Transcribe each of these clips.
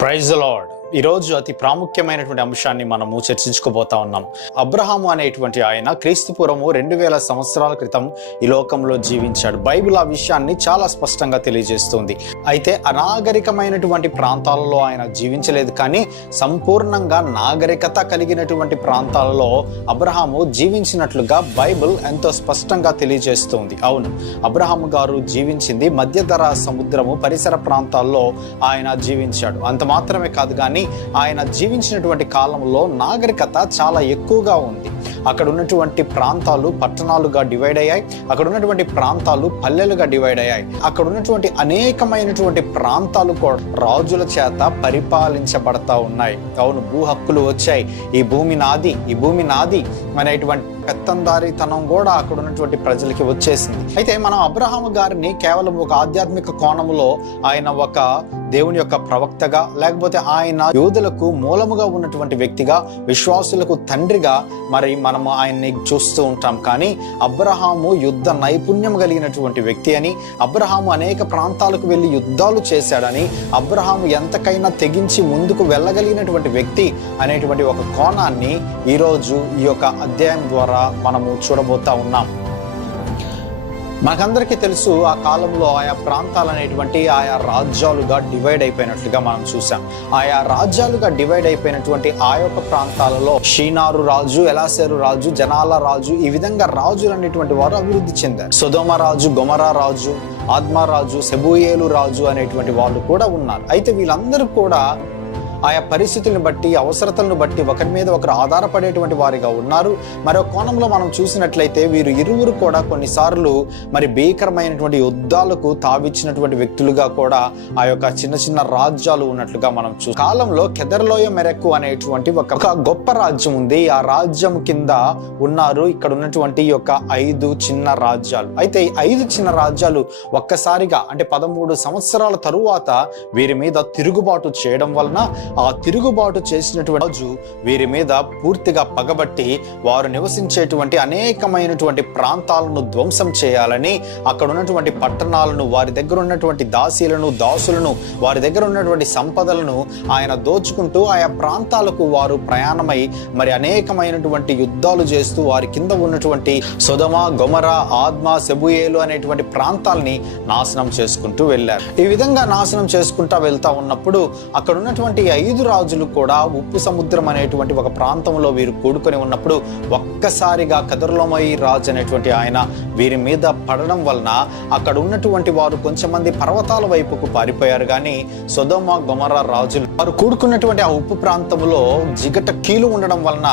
Praise the lord. ఈరోజు అతి ప్రాముఖ్యమైనటువంటి అంశాన్ని మనము చర్చించుకోబోతా ఉన్నాం. అబ్రహాము అనేటువంటి ఆయన క్రీస్తు పూర్వము 2000 సంవత్సరాల క్రితం ఈ లోకంలో జీవించాడు. బైబిల్ ఆ విషయాన్ని చాలా స్పష్టంగా తెలియజేస్తుంది. అయితే అనాగరికమైనటువంటి ప్రాంతాలలో ఆయన జీవించలేదు, కానీ సంపూర్ణంగా నాగరికత కలిగినటువంటి ప్రాంతాలలో అబ్రహాము జీవించినట్లుగా బైబిల్ ఎంతో స్పష్టంగా తెలియజేస్తుంది. అవును, అబ్రహాము గారు జీవించింది మధ్యధరా సముద్రము పరిసర ప్రాంతాల్లో ఆయన జీవించాడు. అంత మాత్రమే కాదు, కానీ ఆయన జీవించినటువంటి కాలంలో నాగరికత చాలా ఎక్కువగా ఉంది. అక్కడ ఉన్నటువంటి ప్రాంతాలు పట్టణాలుగా డివైడ్ అయ్యాయి, అక్కడ ఉన్నటువంటి ప్రాంతాలు పల్లెలుగా డివైడ్ అయ్యాయి. అక్కడ ఉన్నటువంటి అనేకమైనటువంటి ప్రాంతాలు కూడా రాజుల చేత పరిపాలించబడతా ఉన్నాయి. అవును, భూ హక్కులు వచ్చాయి. ఈ భూమి నాది అనేటువంటి పెత్తందారీతనం కూడా అక్కడ ఉన్నటువంటి ప్రజలకి వచ్చేసింది. అయితే మనం అబ్రహాము గారిని కేవలం ఒక ఆధ్యాత్మిక కోణంలో ఆయన ఒక దేవుని యొక్క ప్రవక్తగా, లేకపోతే ఆయన యూదులకు మూలముగా ఉన్నటువంటి వ్యక్తిగా, విశ్వాసులకు తండ్రిగా మనము ఆయన్ని చూస్తూ ఉంటాం. కానీ అబ్రహాము యుద్ధ నైపుణ్యం కలిగినటువంటి వ్యక్తి అని, అబ్రహాము అనేక ప్రాంతాలకు వెళ్ళి యుద్ధాలు చేశాడని, అబ్రహాము ఎంతకైనా తెగించి ముందుకు వెళ్ళగలిగినటువంటి వ్యక్తి అనేటువంటి ఒక కోణాన్ని ఈరోజు ఈ యొక్క అధ్యాయం ద్వారా మనము చూడబోతా ఉన్నాం. మనకందరికీ తెలుసు, ఆ కాలంలో ఆయా ప్రాంతాలు అనేటువంటి ఆయా రాజ్యాలుగా డివైడ్ అయిపోయినట్లుగా మనం చూసాం. ఆయా రాజ్యాలుగా డివైడ్ అయిపోయినటువంటి ఆ యొక్క ప్రాంతాలలో షీనారు రాజు, ఎలాసేరు రాజు, జనాల రాజు, ఈ విధంగా రాజులు అనేటువంటి వారు అభివృద్ధి చెందారు. సొదొమ రాజు, గొమరా రాజు, ఆద్మా రాజు, సెబూయేలు రాజు అనేటువంటి వాళ్ళు కూడా ఉన్నారు. అయితే వీళ్ళందరూ కూడా ఆయా పరిస్థితులను బట్టి, అవసరతలను బట్టి ఒకరి మీద ఒకరు ఆధారపడేటువంటి వారిగా ఉన్నారు. మరో కోణంలో మనం చూసినట్లయితే వీరు ఇరువురు కూడా కొన్నిసార్లు భీకరమైనటువంటి యుద్ధాలకు తావిచ్చినటువంటి వ్యక్తులుగా కూడా ఆ యొక్క చిన్న చిన్న రాజ్యాలు ఉన్నట్లుగా మనం కాలంలో కెదర్లోయ మెరకు అనేటువంటి ఒక గొప్ప రాజ్యం ఉంది. ఆ రాజ్యం కింద ఉన్నారు ఇక్కడ ఉన్నటువంటి యొక్క 5 చిన్న రాజ్యాలు. అయితే ఈ 5 చిన్న రాజ్యాలు ఒక్కసారిగా, అంటే 13 సంవత్సరాల తరువాత వీరి మీద తిరుగుబాటు చేయడం వలన ఆ తిరుగుబాటు చేసినటువంటి రాజు వీరి మీద పూర్తిగా పగబట్టి వారు నివసించేటువంటి అనేకమైనటువంటి ప్రాంతాలను ధ్వంసం చేయాలని, అక్కడ ఉన్నటువంటి పట్టణాలను, వారి దగ్గర ఉన్నటువంటి దాసులను, వారి దగ్గర ఉన్నటువంటి సంపదలను ఆయన దోచుకుంటూ ఆయా ప్రాంతాలకు వారు ప్రయాణమై అనేకమైనటువంటి యుద్ధాలు చేస్తూ వారి కింద ఉన్నటువంటి సొదొమ, గొమరా, ఆద్మా, సెబూయేలు అనేటువంటి ప్రాంతాలని నాశనం చేసుకుంటూ వెళ్ళారు. ఈ విధంగా నాశనం చేసుకుంటూ వెళ్తా ఉన్నప్పుడు అక్కడ ఉన్నటువంటి 5 రాజులు కూడా ఉప్పు సముద్రం అనేటువంటి ఒక ప్రాంతంలో వీరు కూడుకొని ఉన్నప్పుడు ఒక్కసారిగా కెదొర్లాయోమెరు రాజు అనేటువంటి ఆయన వీరి మీద పడడం వలన అక్కడ ఉన్నటువంటి వారు కొంచెమంది పర్వతాల వైపుకు పారిపోయారు. కానీ సొదొమ, గొమొర్రా రాజులు వారు కూడుకున్నటువంటి ఆ ఉప్పు ప్రాంతంలో జిగట కీలు ఉండడం వలన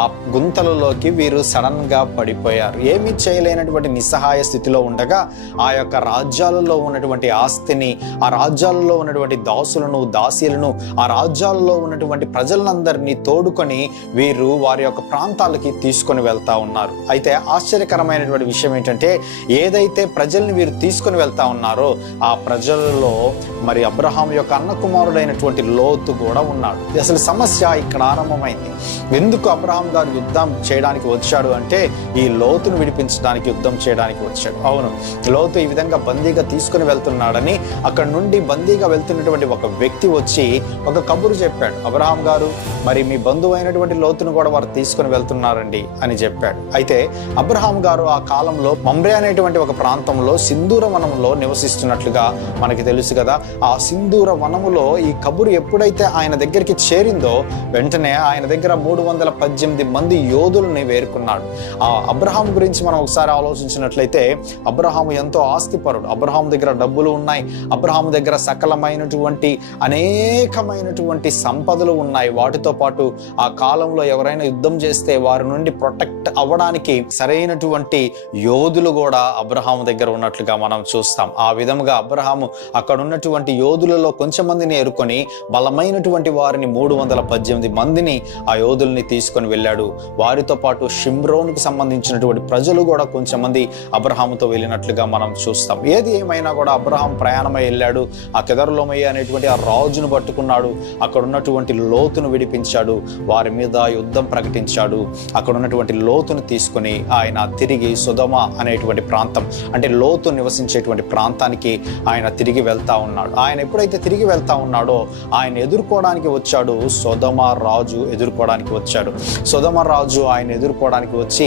ఆ గుంతలలోకి వీరు సడన్ గా పడిపోయారు. ఏమీ చేయలేనటువంటి నిస్సహాయ స్థితిలో ఉండగా ఆ యొక్క రాజ్యాలలో ఉన్నటువంటి ఆస్తిని, ఆ రాజ్యాలలో ఉన్నటువంటి దాసీలను, ఆ రాజ్యాలలో ఉన్నటువంటి ప్రజలందరినీ తోడుకొని వీరు వారి యొక్క ప్రాంతాలకి తీసుకొని వెళ్తా ఉన్నారు. అయితే ఆశ్చర్యకరమైనటువంటి విషయం ఏంటంటే, ఏదైతే ప్రజల్ని వీరు తీసుకొని వెళ్తా ఉన్నారో ఆ ప్రజలలో అబ్రహాం యొక్క అన్న కుమారుడైనటువంటి లోతు కూడా ఉన్నాడు. అసలు సమస్య ఇక్కడ ఆరంభమైంది. ఎందుకు అబ్రహాం గారు యుద్ధం చేయడానికి వచ్చాడు అంటే, ఈ లోతును విడిపించడానికి యుద్ధం చేయడానికి వచ్చాడు. అవును, లోతు ఈ విధంగా బందీగా తీసుకుని వెళ్తున్నాడని అక్కడ నుండి బందీగా వెళ్తున్నటువంటి ఒక వ్యక్తి వచ్చి ఒక కబురు చెప్పాడు. అబ్రహాం గారు, మీ బంధువు అయినటువంటి లోతును కూడా వారు తీసుకుని వెళ్తున్నారండి అని చెప్పాడు. అయితే అబ్రహాం గారు ఆ కాలంలో మమ్రే అనేటువంటి ఒక ప్రాంతంలో సింధూర వనంలో నివసిస్తున్నట్లుగా మనకి తెలుసు కదా. ఆ సింధూర వనములో ఈ కబురు ఎప్పుడైతే ఆయన దగ్గరికి చేరిందో వెంటనే ఆయన దగ్గర 318 మంది యోధుల్ని వేరుకున్నాడు. ఆ అబ్రహాం గురించి మనం ఒకసారి ఆలోచించినట్లయితే, అబ్రహాము ఎంతో ఆస్తిపరుడు. అబ్రహాం దగ్గర డబ్బులు ఉన్నాయి, అబ్రహాం దగ్గర సకలమైనటువంటి అనేకమైనటువంటి సంపదలు ఉన్నాయి. వాటితో పాటు ఆ కాలంలో ఎవరైనా యుద్ధం చేస్తే వారి నుండి ప్రొటెక్ట్ అవ్వడానికి సరైనటువంటి యోధులు కూడా అబ్రహాము దగ్గర ఉన్నట్లుగా మనం చూస్తాం. ఆ విధంగా అబ్రహాము అక్కడ ఉన్నటువంటి యోధులలో కొంచెం మందిని ఎరుకొని బలమైనటువంటి వారిని 318 మందిని ఆ యోధుల్ని తీసుకొని వెళ్ళాడు. వారితో పాటు షిమ్రోనుకు సంబంధించినటువంటి ప్రజలు కూడా కొంచెం మంది అబ్రహాముతో వెళ్ళినట్లుగా మనం చూస్తాం. ఏది ఏమైనా కూడా అబ్రహాం ప్రయాణమై వెళ్ళాడు. ఆ కెదొర్లాయోమెరు అనేటువంటి ఆ రాజును పట్టుకున్నాడు. అక్కడ ఉన్నటువంటి లోతును విడిపించాడు, వారి మీద యుద్ధం ప్రకటించాడు. అక్కడ ఉన్నటువంటి లోతును తీసుకుని ఆయన తిరిగి సొదొమ అనేటువంటి ప్రాంతం, అంటే లోతు నివసించేటువంటి ప్రాంతానికి ఆయన తిరిగి వెళ్తా ఉన్నాడు. ఆయన ఎప్పుడైతే తిరిగి వెళ్తా ఉన్నాడో ఆయన ఎదుర్కోవడానికి వచ్చాడు, సొదొమ రాజు ఎదుర్కోవడానికి వచ్చాడు. సొదొమ రాజు ఆయన ఎదుర్కోవడానికి వచ్చి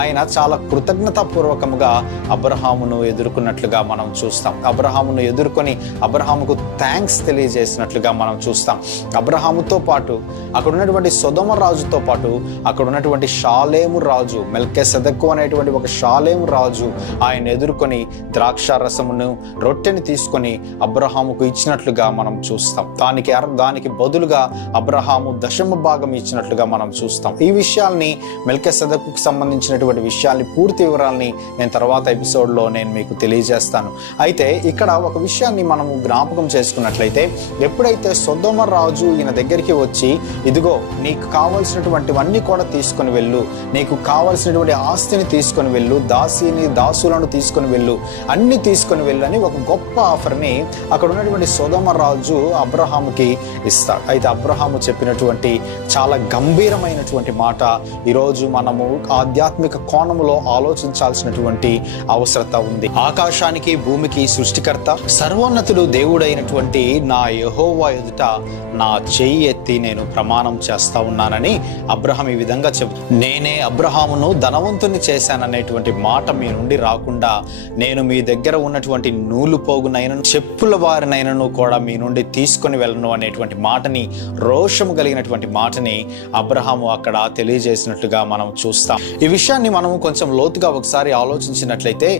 ఆయన చాలా కృతజ్ఞతాపూర్వకంగా అబ్రహామును ఎదుర్కొన్నట్లుగా మనం చూస్తాం. అబ్రహామును ఎదుర్కొని అబ్రహాముకు థ్యాంక్స్ తెలియజేసినట్లుగా మనం చూస్తాం. అబ్రహాముతో పాటు అక్కడ ఉన్నటువంటి సొదొమ రాజుతో పాటు అక్కడ ఉన్నటువంటి షాలేము రాజు, మెల్కీసెదెకు అనేటువంటి ఒక షాలేము రాజు ఆయన ఎదుర్కొని ద్రాక్ష రసమును రొట్టెని తీసుకొని అబ్రహాముకు ఇచ్చినట్లుగా మనం చూస్తాం. దానికి బదులుగా అబ్రహాము దశమ భాగం ఇచ్చినట్లుగా మనం చూస్తాం. ఈ విషయాల్ని మెల్కీసెదెకుకు సంబంధించినటువంటి విషయాల్ని, పూర్తి వివరాల్ని నేను తర్వాత ఎపిసోడ్లో నేను మీకు తెలియజేస్తాను. అయితే ఇక్కడ ఒక విషయాన్ని మనము జ్ఞాపకం చేసుకున్నట్లయితే, ఎప్పుడైతే సొదొమ రాజు ఈయన దగ్గరికి వచ్చి, ఇదిగో నీకు కావలసినటువంటివన్నీ కూడా తీసుకొని వెళ్ళు, నీకు కావలసినటువంటి ఆస్తిని తీసుకొని వెళ్ళు, దాసులను తీసుకొని వెళ్ళు, అన్ని తీసుకొని వెళ్ళు అని ఒక గొప్ప ఆఫర్ని అక్కడ ఉన్నటువంటి సొదొమ రాజు అబ్రహాముకి ఇస్తాడు. అయితే అబ్రహాము చెప్పినటువంటి చాలా గంభీరమైనటువంటి మాట ఈరోజు మనము ఆధ్యాత్మిక కోణములో ఆలోచించాల్సినటువంటి అవసరత ఉంది. ఆకాశానికి భూమికి సృష్టికర్త సర్వోన్నతుడు దేవుడైనటువంటి నా యెహోవా ఎదుట నా చెయ్యి ఎత్తి నేను ప్రమాణం చేస్తా ఉన్నానని అబ్రహాం ఈ విధంగా నేనే అబ్రహామును ధనవంతుని చేశాననేటువంటి మాట మీ నుండి రాకుండా నేను మీ దగ్గర ఉన్నటువంటి నూలు పోగునైనను చెప్పుల వారినైనను కూడా మీ నుండి తీసుకొని వెళ్ళను అనేటువంటి మాటని, రోషము కలిగినటువంటి మాటని అబ్రహాము అక్కడ తెలియజేసినట్లుగా మనం చూస్తాం. ఈ విషయాన్ని మనము కొంచెం లోతుగా ఒకసారి ఆలోచించినట్లయితే,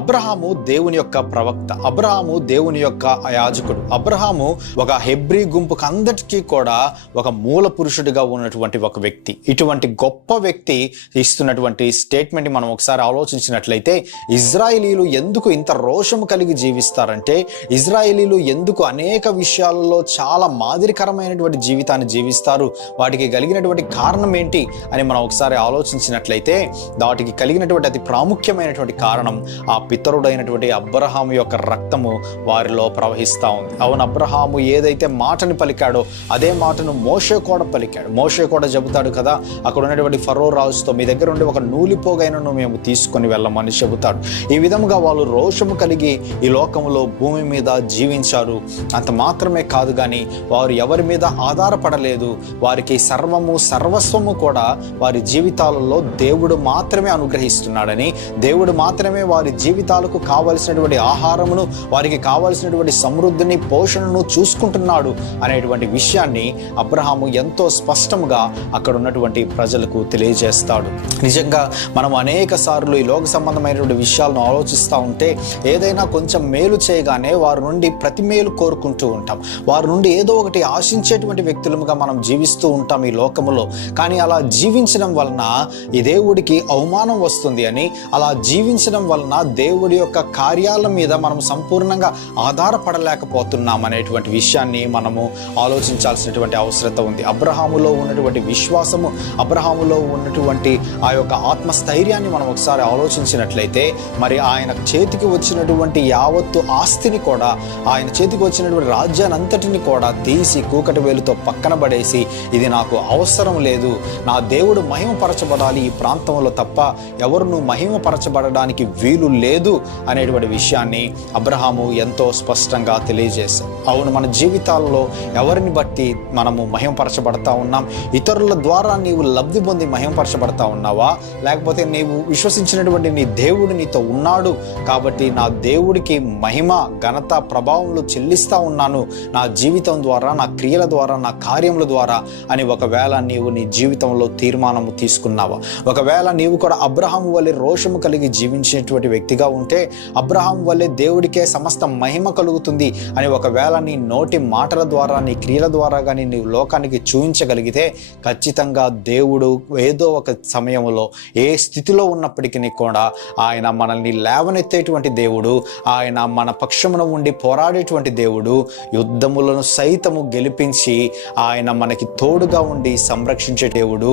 అబ్రహాము దేవుని యొక్క ప్రవక్త, అబ్రహాము దేవుని యొక్క యాజకుడు, అబ్రహాము ఒక హెబ్రీ గుంపుకు అందరికీ కూడా ఒక మూల పురుషుడిగా ఉన్నటువంటి ఒక వ్యక్తి. ఇటువంటి గొప్ప వ్యక్తి ఇస్తున్నటువంటి స్టేట్మెంట్ మనం ఒకసారి ఆలోచించినట్లయితే, ఇజ్రాయేలీలు ఎందుకు ఇంత రోషము కలిగి జీవిస్తారంటే, ఇజ్రాయేలీలు ఎందుకు అనేక విషయాలలో చాలా మాదిరికరమైనటువంటి జీవితాన్ని జీవిస్తారు, వాటికి కలిగినటువంటి కారణం ఏంటి అని మనం ఒకసారి ఆలోచించినట్లయితే, వాటికి కలిగినటువంటి అతి ప్రాముఖ్యమైనటువంటి కారణం ఆ పితరుడైనటువంటి అబ్రహాము యొక్క రక్తము వారిలో ప్రవహిస్తూ ఉంది. అవును, అబ్రహాము ఏదైతే మాటని పలికాడో అదే మాటను మోషే కూడా పలికాడు. మోషే కూడా చెబుతాడు కదా, అక్కడ ఉన్నటువంటి ఫరో రాజుతో మీ దగ్గర ఉండే ఒక నూలిపోగైనను మేము తీసుకొని వెళ్ళమని చెబుతాడు. ఈ విధముగా వాళ్ళు రోషము కలిగి ఈ లోకంలో భూమి మీద జీవించారు. అంత మాత్రమే కాదు కానీ వారు ఎవరి మీద ఆధారపడలేదు. వారికి సర్వస్వము కూడా వారి జీవితాలలో దేవుడు మాత్రమే అనుగ్రహిస్తున్నాడని, దేవుడు మాత్రమే వారి జీవితాలకు కావలసినటువంటి ఆహారమును, వారికి కావలసినటువంటి సమృద్ధిని, పోషణను చూసుకుంటున్నాడు అనేటువంటి విషయాన్ని అబ్రహాము ఎంతో స్పష్టంగా అక్కడ ఉన్నటువంటి ప్రజలకు తెలియజేస్తాడు. నిజంగా మనం అనేక సార్లు ఈ లోక సంబంధమైనటువంటి విషయాలను ఆలోచిస్తూ ఉంటే, ఏదైనా కొంచెం మేలు చేయగానే వారి నుండి ప్రతి మేలు కోరుకుంటూ ఉంటాం, వారి నుండి ఏదో ఒకటి ఆశించేటువంటి వ్యక్తులుగా మనం జీవిస్తూ ఉంటాం ఈ లోకములో. కానీ అలా జీవించడం వలన ఈ దేవుడికి అవమానం వస్తుంది అని, అలా జీవించడం వలన దేవుడి యొక్క కార్యాల మీద మనం సంపూర్ణంగా ఆధారపడలేకపోతున్నాం అనేటువంటి విషయాన్ని మనము ఆలోచించాల్సినటువంటి అవసరత ఉంది. అబ్రహాములో ఉన్నటువంటి విశ్వాసము, అబ్రహాములో ఉన్నటువంటి ఆ యొక్క ఆత్మస్థైర్యాన్ని మనం ఒకసారి ఆలోచించినట్లయితే, మరి ఆయన చేతికి వచ్చినటువంటి యావత్తు ఆస్తిని కూడా, ఆయన చేతికి వచ్చినటువంటి రాజ్యాన్ని అంతటిని కూడా తీసి కూకటి వేలుతో పక్కన పడేసి, ఇది నాకు అవసరం లేదు, నా దేవుడు మహిమపరచబడాలి ఈ ప్రాంతంలో తప్ప ఎవరును మహిమపరచబడడానికి వీలు లేదు అనేటువంటి విషయాన్ని అబ్రహాము ఎంతో స్పష్టంగా తెలియజేశారు. అవును, మన జీవితాల్లో ఎవరిని బట్టి మనము మహిమపరచబడతా ఉన్నాం? ఇతరుల ద్వారా నీవు లబ్ధి పొంది మహిమపరచబడతా ఉన్నావా? లేకపోతే నీవు విశ్వసించినటువంటి నీ దేవుడు నీతో ఉన్నాడు కాబట్టి నా దేవుడికి మహిమ, ఘనత, ప్రభావములు చెల్లిస్తా ఉన్నాను నా జీవితం ద్వారా, నా క్రియల ద్వారా, నా కార్యముల ద్వారా అని ఒకవేళ నీవు నీ జీవితంలో తీర్మానము తీసుకున్నావా? ఒకవేళ నీవు కూడా అబ్రహాము వల్లే రోషము కలిగి జీవించేటువంటి వ్యక్తిగా ఉంటే, అబ్రహాము వల్లే దేవుడికే సమస్త మహిమ కలుగుతుంది అని ఒకవేళ నీ నోటి మాటల ద్వారా, నీ క్రియల ద్వారా కానీ నీవు లోకానికి చూపించగలిగితే, ఖచ్చితంగా దేవుడు ఏదో ఒక సమయంలో ఏ స్థితిలో ఉన్నప్పటికీ కూడా ఆయన మనల్ని లేవనెత్తేటువంటి దేవుడు, ఆయన మన పక్షమున ఉండి పోరాడేటువంటి దేవుడు, యుద్ధములను సైతము గెలిపించి ఆయన మనకి తోడుగా ఉండి సంరక్షించే దేవుడు.